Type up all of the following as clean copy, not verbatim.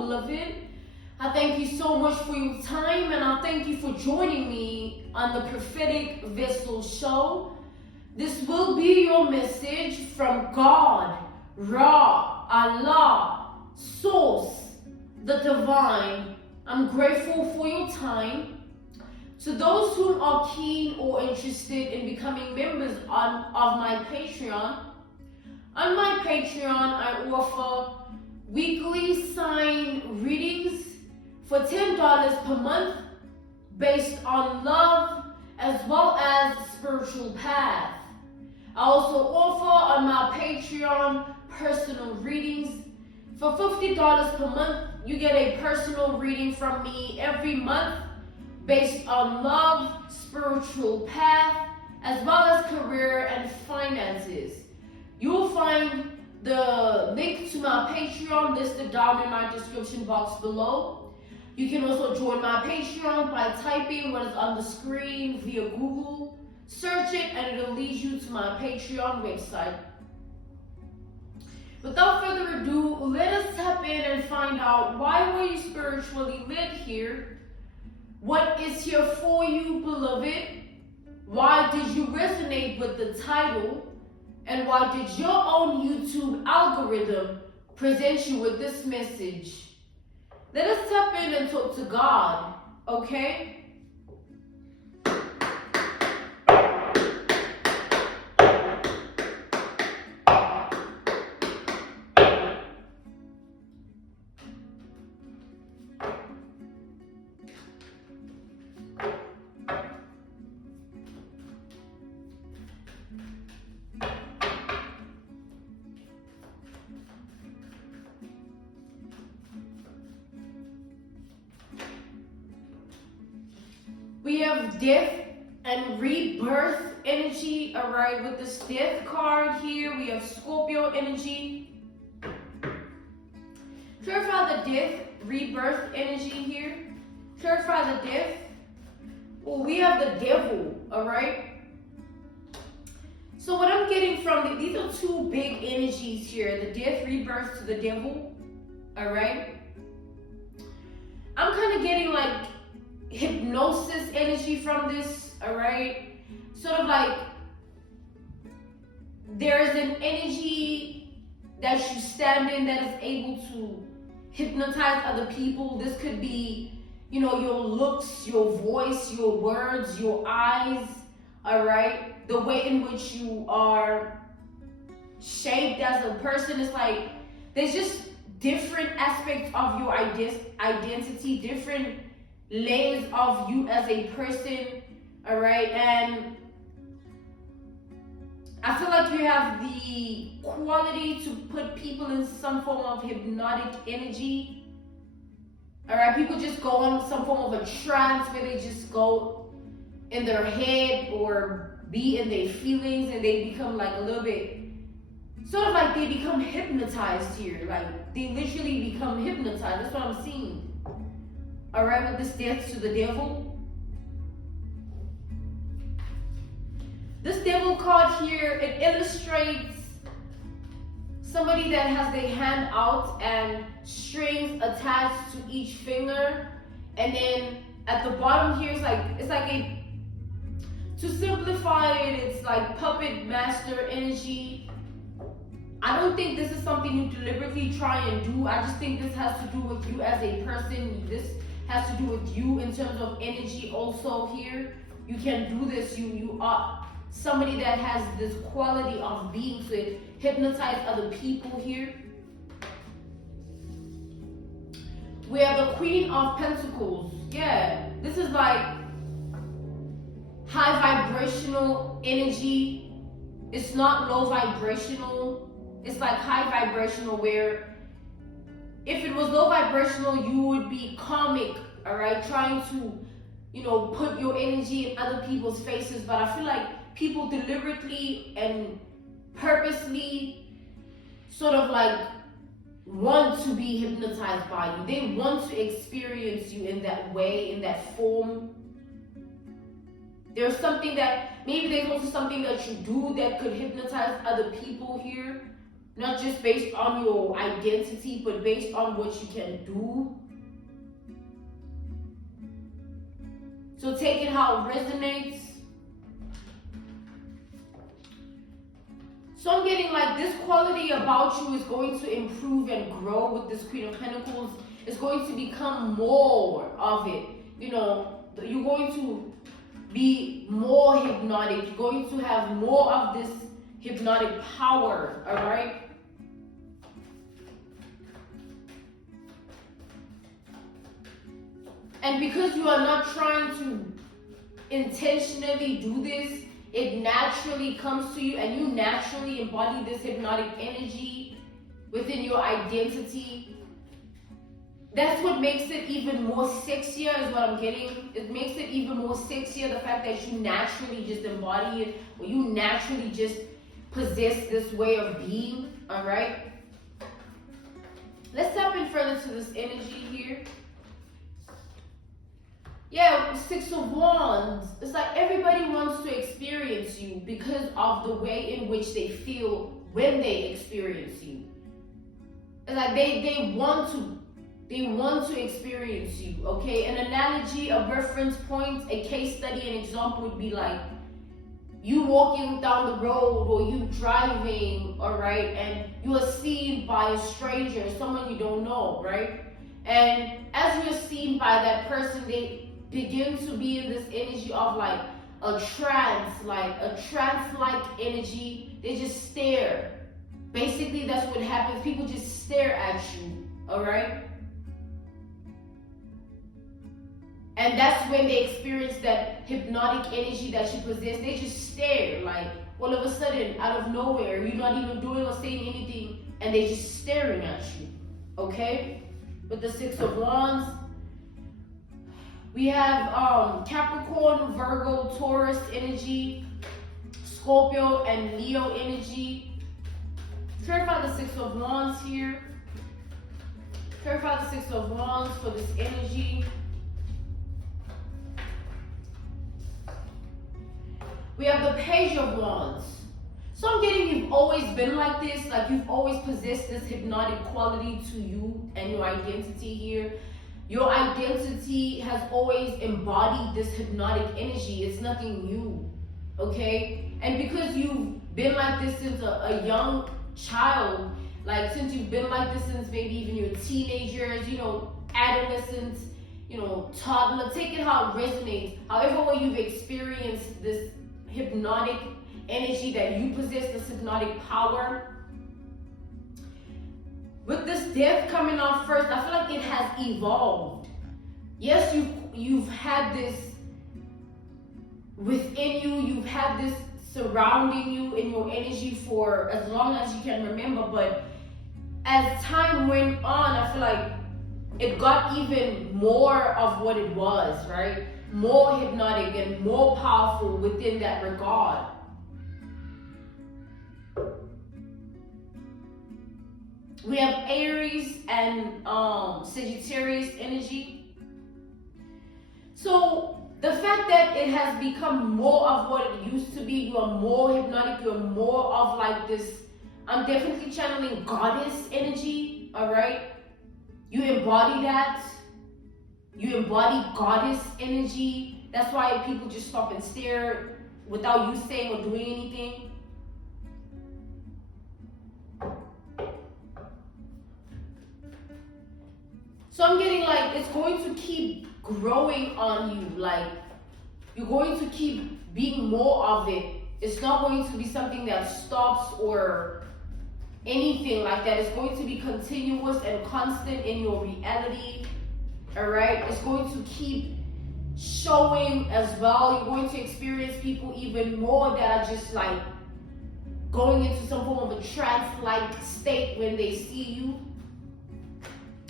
beloved. I thank you so much for your time, and I thank you for joining me on the Prophetic Vessel Show. This will be your message from God, Ra, Allah, Source, the Divine. I'm grateful for your time. To those who are keen or interested in becoming members of my Patreon, on my Patreon I offer weekly sign readings for $10 per month based on love as well as spiritual path. I also offer on my Patreon personal readings. For $50 per month, you get a personal reading from me every month based on love, spiritual path, as well as career and finances. You'll find the link to my Patreon listed down in my description box below. You can also join my Patreon by typing what is on the screen via Google. Search it and it'll lead you to my Patreon website. Without further ado, let us tap in and find out, why were you spiritually led here? What is here for you, beloved? Why did you resonate with the title? And why did your own YouTube algorithm present you with this message? Let us tap in and talk to God, okay? We have death and rebirth energy, all right? With this death card here, we have Scorpio energy. Clarify the death, rebirth energy here. Clarify the death. Well, we have the devil, all right? So what I'm getting from these are two big energies here, the death, rebirth to the devil, all right? I'm kind of getting like hypnosis energy from this, all right? Sort of like there's an energy that you stand in that is able to hypnotize other people. This could be, you know, your looks, your voice, your words, your eyes, all right? The way in which you are shaped as a person. Is like there's just different aspects of your identity, different layers of you as a person, all right? And I feel like you have the quality to put people in some form of hypnotic energy, all right? People just go on some form of a trance where they just go in their head or be in their feelings, and they become like a little bit, sort of like they become hypnotized here. Like they literally become hypnotized. That's what I'm seeing. All right, with this death to the devil. This devil card here, it illustrates somebody that has their hand out and strings attached to each finger. And then at the bottom here, it's like a, to simplify it, it's like puppet master energy. I don't think this is something you deliberately try and do. I just think this has to do with you as a person. This has to do with you in terms of energy also here. You can do this. You are somebody that has this quality of being to hypnotize other people here. We have the Queen of Pentacles. Yeah, this is like high vibrational energy. It's not low vibrational. It's like high vibrational, where if it was low vibrational, you would be comic, all right, trying to, you know, put your energy in other people's faces. But I feel like people deliberately and purposely sort of like want to be hypnotized by you. They want to experience you in that way, in that form. There's something that, maybe there's also something that you do that could hypnotize other people here. Not just based on your identity, but based on what you can do. So take it how it resonates. So I'm getting like this quality about you is going to improve and grow with this Queen of Pentacles. It's going to become more of it. You know, you're going to be more hypnotic. You're going to have more of this hypnotic power, all right? And because you are not trying to intentionally do this, it naturally comes to you and you naturally embody this hypnotic energy within your identity. That's what makes it even more sexier is what I'm getting. It makes it even more sexier, the fact that you naturally just embody it, or you naturally just possess this way of being, all right? Let's tap in further to this energy here. Yeah, Six of Wands. It's like everybody wants to experience you because of the way in which they feel when they experience you. It's like they want to experience you, okay? An analogy, a reference point, a case study, an example would be like you walking down the road or you driving, all right, and you are seen by a stranger, someone you don't know, right? And as you're seen by that person, they begin to be in this energy of like a trance-like energy. They just stare. Basically, that's what happens. People just stare at you, all right? And that's when they experience that hypnotic energy that you possess. They just stare, like all of a sudden, out of nowhere, you're not even doing or saying anything, and they're just staring at you, okay? With the Six of Wands, we have Capricorn, Virgo, Taurus energy, Scorpio, and Leo energy. Clarify the Six of Wands here. Clarify the Six of Wands for this energy. We have the Page of Wands. So I'm getting you've always been like this, like you've always possessed this hypnotic quality to you and your identity here. Your identity has always embodied this hypnotic energy. It's nothing new, okay? And because you've been like this since a young child, like since you've been like this since maybe even your teenagers, you know, adolescents, you know, toddler, take it how it resonates. However way you've experienced this hypnotic energy that you possess, this hypnotic power. With this death coming off first, I feel like it has evolved. Yes, you've had this within you, you've had this surrounding you in your energy for as long as you can remember, but as time went on, I feel like it got even more of what it was, right? More hypnotic and more powerful within that regard. We have Aries and Sagittarius energy. So the fact that it has become more of what it used to be, you are more hypnotic, you're more of like this, I'm definitely channeling goddess energy, all right? You embody that. You embody goddess energy. That's why people just stop and stare without you saying or doing anything. So I'm getting like it's going to keep growing on you. Like you're going to keep being more of it. It's not going to be something that stops or anything like that. It's going to be continuous and constant in your reality. All right, it's going to keep showing as well. You're going to experience people even more that are just like going into some form of a trance-like state when they see you.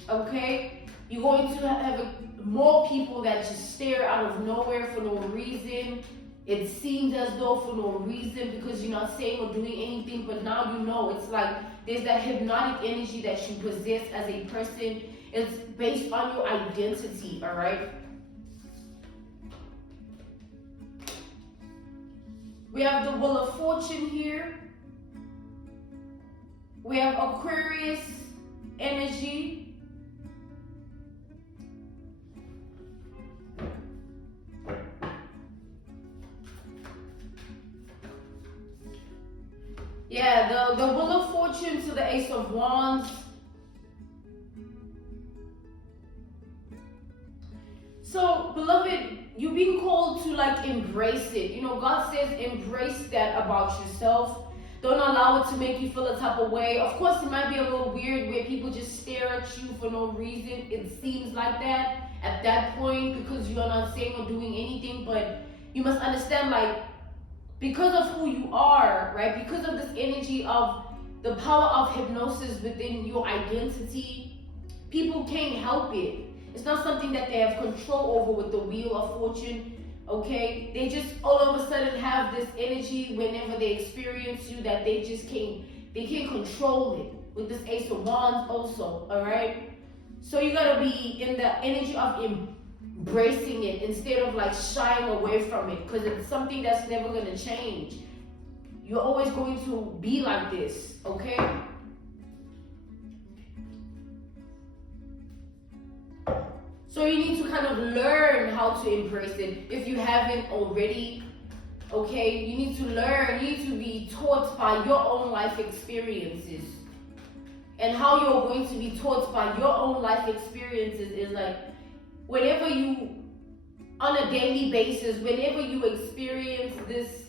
Okay, you're going to have more people that just stare out of nowhere for no reason. It seems as though for no reason because you're not saying or doing anything, but now you know. It's like there's that hypnotic energy that you possess as a person. It's based on your identity, all right? We have the Wheel of Fortune here. We have Aquarius energy. Yeah, the Wheel of Fortune to the Ace of Wands. So, beloved, you're being called to like embrace it. You know, God says embrace that about yourself. Don't allow it to make you feel a type of way. Of course, it might be a little weird where people just stare at you for no reason. It seems like that at that point because you are not saying or doing anything. But you must understand, like, because of who you are, right? Because of this energy of the power of hypnosis within your identity, people can't help it. It's not something that they have control over with the Wheel of Fortune, okay? They just all of a sudden have this energy whenever they experience you that they just can't control it. With this Ace of Wands also, all right? So you gotta be in the energy of embracing it instead of like shying away from it, because it's something that's never gonna change. You're always going to be like this, okay? So you need to kind of learn how to embrace it if you haven't already, okay? You need to learn, you need to be taught by your own life experiences. And how you're going to be taught by your own life experiences is like, whenever you, on a daily basis, whenever you experience this,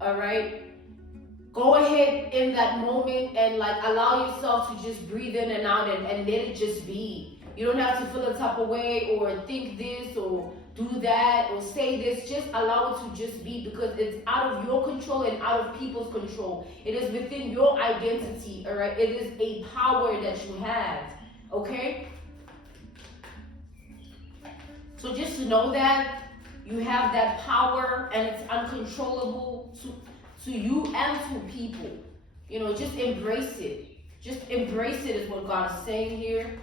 all right, go ahead in that moment and like allow yourself to just breathe in and out and let it just be. You don't have to feel a type of way or think this or do that or say this. Just allow it to just be, because it's out of your control and out of people's control. It is within your identity, all right? It is a power that you have, okay? So just to know that you have that power and it's uncontrollable to you and to people. You know, just embrace it. Just embrace it is what God is saying here.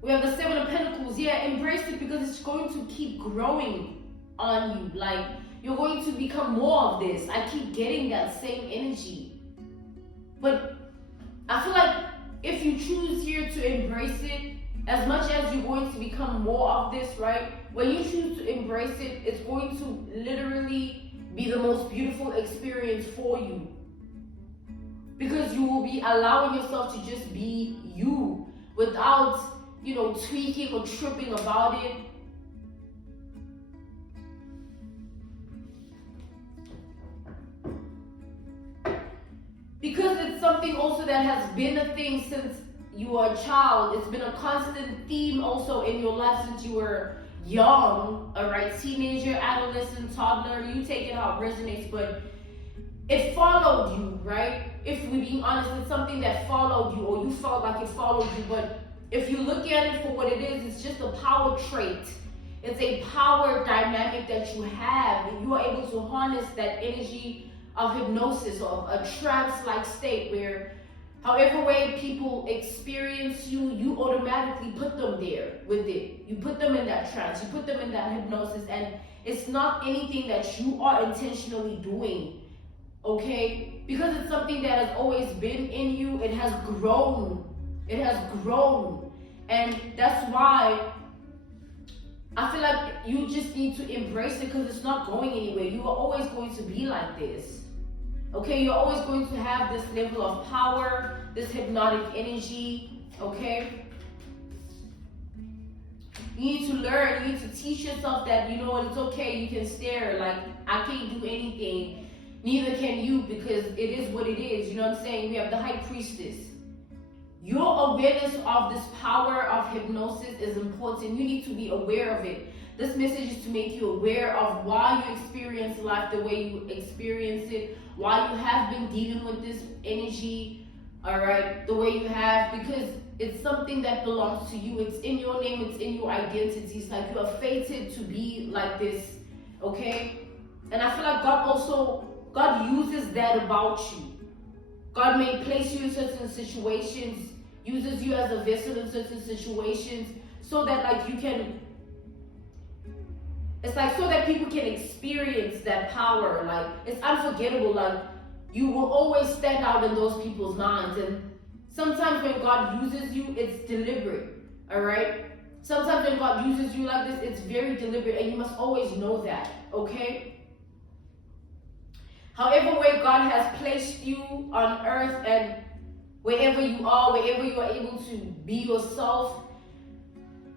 We have the Seven of Pentacles. Yeah, embrace it because it's going to keep growing on you. Like, you're going to become more of this. I keep getting that same energy. But I feel like if you choose here to embrace it, as much as you're going to become more of this, right? When you choose to embrace it, it's going to literally be the most beautiful experience for you. Because you will be allowing yourself to just be you without, you know, tweaking or tripping about it. Because it's something also that has been a thing since you were a child. It's been a constant theme also in your life since you were young, all right? Teenager, adolescent, toddler, you take it how it resonates, but it followed you, right? If we're being honest, it's something that followed you, or you felt like it followed you, but if you look at it for what it is, it's just a power trait. It's a power dynamic that you have, and you are able to harness that energy of hypnosis or a trance-like state where however way people experience you, you automatically put them there with it. You put them in that trance, you put them in that hypnosis, and it's not anything that you are intentionally doing, okay? Because it's something that has always been in you, it has grown. It has grown. And that's why I feel like you just need to embrace it, because it's not going anywhere. You are always going to be like this. Okay, you're always going to have this level of power, this hypnotic energy, okay? You need to learn, you need to teach yourself that, you know what, it's okay, you can stare, like, I can't do anything, neither can you, because it is what it is, you know what I'm saying? We have the High Priestess. Your awareness of this power of hypnosis is important. You need to be aware of it. This message is to make you aware of why you experience life the way you experience it, why you have been dealing with this energy, all right, the way you have, because it's something that belongs to you. It's in your name, it's in your identity. It's like you are fated to be like this, okay? And I feel like God uses that about you. God may place you in certain situations, uses you as a vessel in certain situations, so that like you can It's like so that people can experience that power. Like, it's unforgettable. Like, you will always stand out in those people's minds. And sometimes when God uses you, it's deliberate. All right? Sometimes when God uses you like this, it's very deliberate, and you must always know that, okay? However way God has placed you on earth, and wherever you are able to be yourself,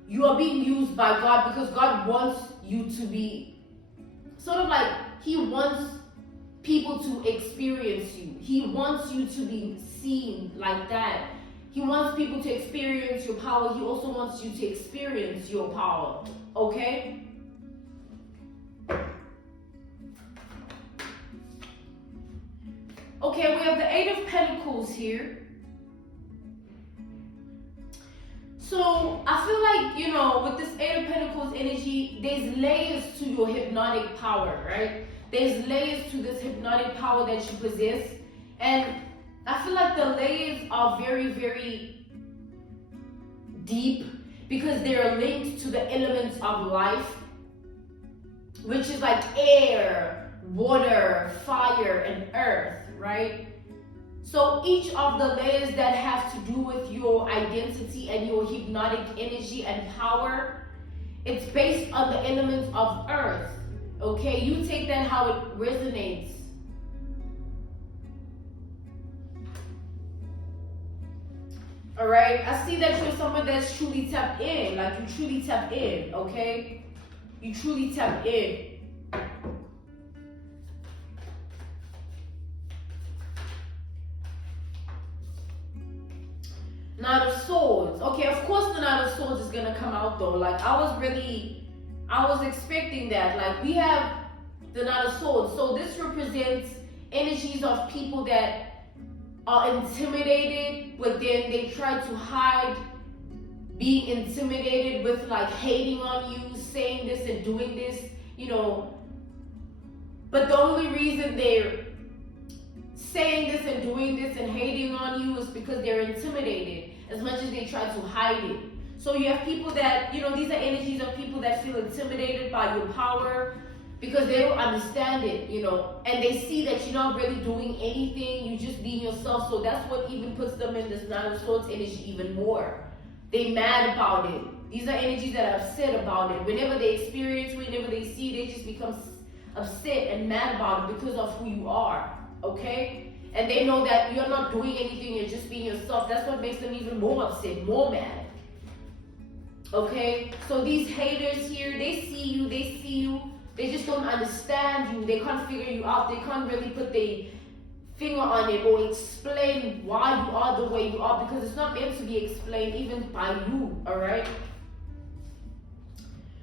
you are being used by God because God wants you to be sort of like, He wants people to experience you. He wants you to be seen like that. He wants people to experience your power. He also wants you to experience your power. Okay? Okay, we have the Eight of Pentacles here. So I feel like, with this Eight of Pentacles energy, there's layers to your hypnotic power, right? There's layers to this hypnotic power that you possess. And I feel like the layers are very, very deep because they're linked to the elements of life, which is like air, water, fire, and earth, right? So each of the layers that have to do with your identity and your hypnotic energy and power, it's based on the elements of earth. Okay, you take that how it resonates. All right, I see that you're someone that's truly tapped in, like you truly tapped in, okay? You truly tapped in. Nine of Swords. Okay, of course the Nine of Swords is gonna come out though. Like I was expecting that. Like we have the Nine of Swords. So this represents energies of people that are intimidated, but then they try to hide being intimidated with like hating on you, saying this and doing this, But the only reason they're saying this and doing this and hating on you is because they're intimidated as much as they try to hide it. So you have people that, these are energies of people that feel intimidated by your power because they don't understand it, and they see that you're not really doing anything, you just being yourself. So that's what even puts them in this Nine of Swords energy even more. They mad about it. These are energies that are upset about it. Whenever they experience, whenever they see, they just become upset and mad about it because of who you are, okay? And they know that you're not doing anything, you're just being yourself. That's what makes them even more upset, more mad. Okay? So these haters here, they see you, they just don't understand you, they can't figure you out, they can't really put their finger on it or explain why you are the way you are, because it's not meant to be explained even by you, alright?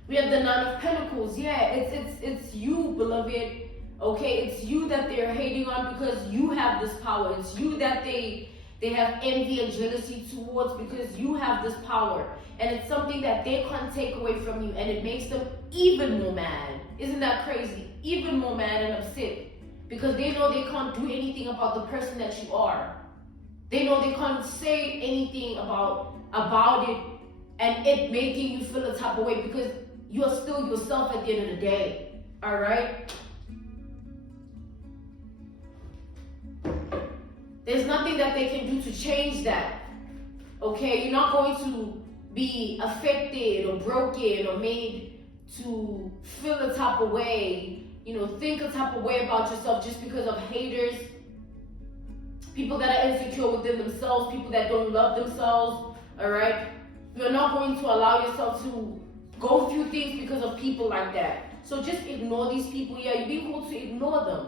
We have the Nine of Pentacles. Yeah, it's you, beloved. Okay, it's you that they're hating on because you have this power. It's you that they have envy and jealousy towards because you have this power. And it's something that they can't take away from you, and it makes them even more mad. Isn't that crazy? Even more mad and upset because they know they can't do anything about the person that you are. They know they can't say anything about it and it making you feel a type of way because you're still yourself at the end of the day. All right? There's nothing that they can do to change that. Okay? You're not going to be affected or broken or made to feel a type of way, think a type of way about yourself just because of haters, people that are insecure within themselves, people that don't love themselves, all right? You're not going to allow yourself to go through things because of people like that. So just ignore these people. Yeah, you're being called to ignore them.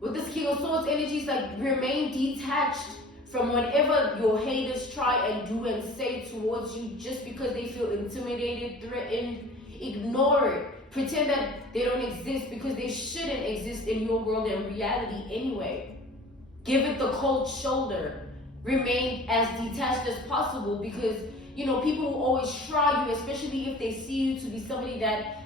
With this King of Swords energies, like remain detached from whatever your haters try and do and say towards you just because they feel intimidated, threatened. Ignore it. Pretend that they don't exist because they shouldn't exist in your world and reality anyway. Give it the cold shoulder. Remain as detached as possible because, people will always try you, especially if they see you to be somebody that,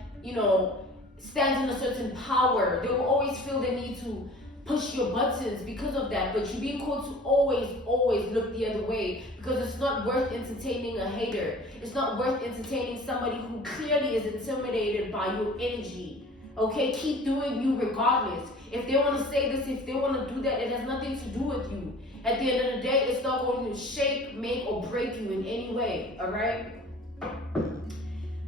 stands in a certain power. They will always feel the need to push your buttons because of that, but you're being called to always look the other way, because it's not worth entertaining a hater. It's not worth entertaining somebody who clearly is intimidated by your energy. Okay, keep doing you regardless. If they want to say this, if they want to do that, it has nothing to do with you. At the end of the day, it's not going to shape, make, or break you in any way, all right?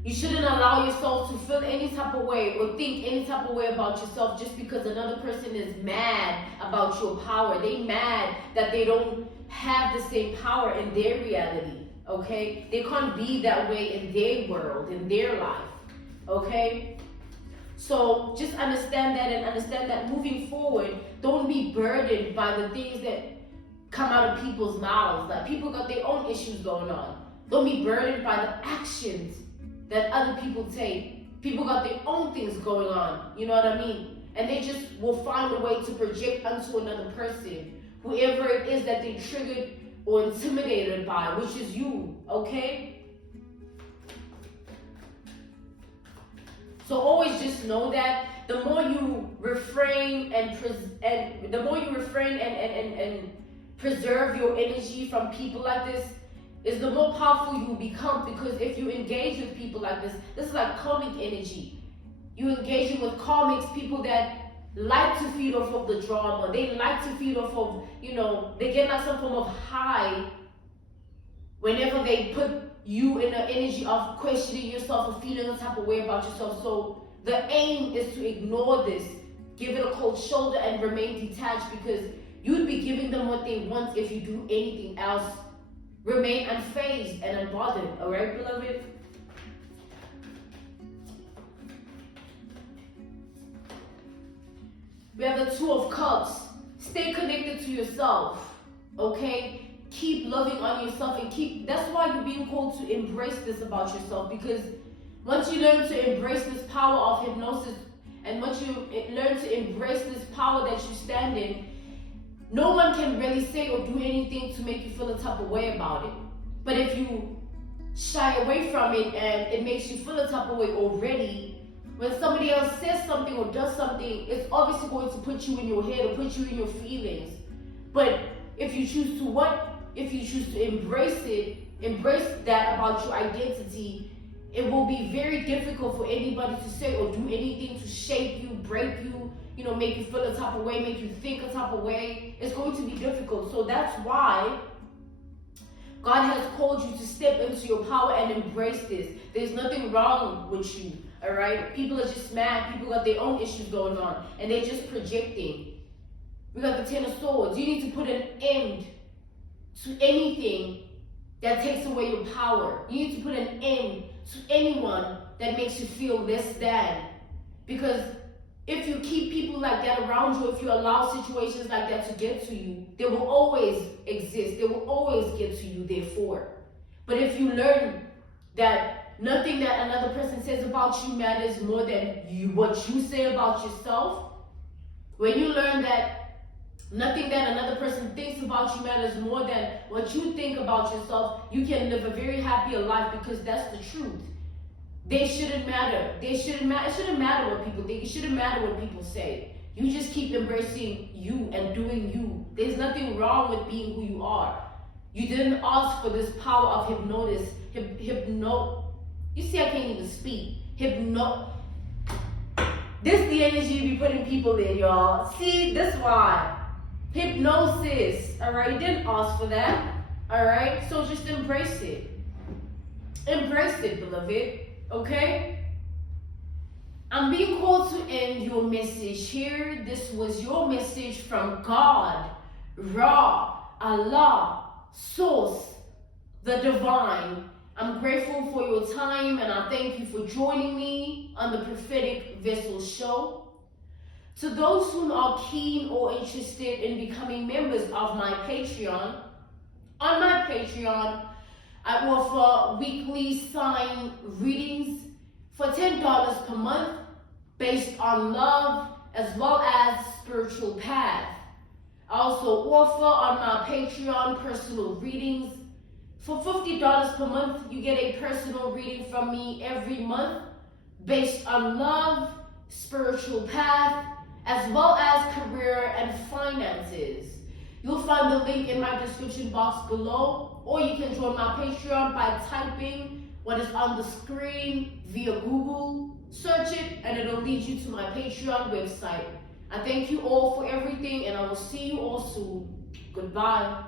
You shouldn't allow yourself to feel any type of way or think any type of way about yourself just because another person is mad about your power. They mad that they don't have the same power in their reality, okay? They can't be that way in their world, in their life, okay? So just understand that, and understand that moving forward, don't be burdened by the things that come out of people's mouths. Like, people got their own issues going on. Don't be burdened by the actions that other people take. People got their own things going on, you know what I mean? And they just will find a way to project onto another person, whoever it is that they triggered or intimidated by, which is you, okay? So always just know that the more you refrain and preserve your energy from people like this, is the more powerful you become. Because if you engage with people like this is like karmic energy. You engaging with karmics, people that like to feed off of the drama. They like to feed off of, they get like some form of high whenever they put you in the energy of questioning yourself or feeling a type of way about yourself. So the aim is to ignore this, give it a cold shoulder, and remain detached, because you'd be giving them what they want if you do anything else. Remain unfazed and unbothered, all right, beloved? We have the Two of Cups. Stay connected to yourself, okay? Keep loving on yourself, and that's why you're being called to embrace this about yourself, because once you learn to embrace this power of hypnosis, and once you learn to embrace this power that you stand in, no one can really say or do anything to make you feel a type of way about it. But if you shy away from it and it makes you feel a type of way already, when somebody else says something or does something, it's obviously going to put you in your head or put you in your feelings. But if you choose to embrace that about your identity, it will be very difficult for anybody to say or do anything to shape you, break you, make you feel a type of way, make you think a type of way. It's going to be difficult. So that's why God has called you to step into your power and embrace this. There's nothing wrong with you, all right? People are just mad. People got their own issues going on, and they're just projecting. We got the Ten of Swords. You need to put an end to anything that takes away your power. You need to put an end to anyone that makes you feel less than. Because if you keep people like that around you, if you allow situations like that to get to you, they will always exist. They will always get to you, therefore. But if you learn that nothing that another person says about you matters more than what you say about yourself, when you learn that nothing that another person thinks about you matters more than what you think about yourself, you can live a very happier life, because that's the truth. They shouldn't matter. It shouldn't matter what people think. It shouldn't matter what people say. You just keep embracing you and doing you. There's nothing wrong with being who you are. You didn't ask for this power of hypnosis. You see, I can't even speak. This the energy you be putting people in, y'all. See, this why. Hypnosis, all right? You didn't ask for that, all right? So just embrace it. Embrace it, beloved. Okay? I'm being called to end your message here. This was your message from God, Ra, Allah, Source, the Divine. I'm grateful for your time, and I thank you for joining me on the Prophetic Vessel Show. To those who are keen or interested in becoming members of my Patreon, on my Patreon, I offer weekly sign readings for $10 per month based on love as well as spiritual path. I also offer on my Patreon personal readings. For $50 per month, you get a personal reading from me every month based on love, spiritual path, as well as career and finances. You'll find the link in my description box below, or you can join my Patreon by typing what is on the screen via Google. Search it and it'll lead you to my Patreon website. I thank you all for everything and I will see you all soon. Goodbye.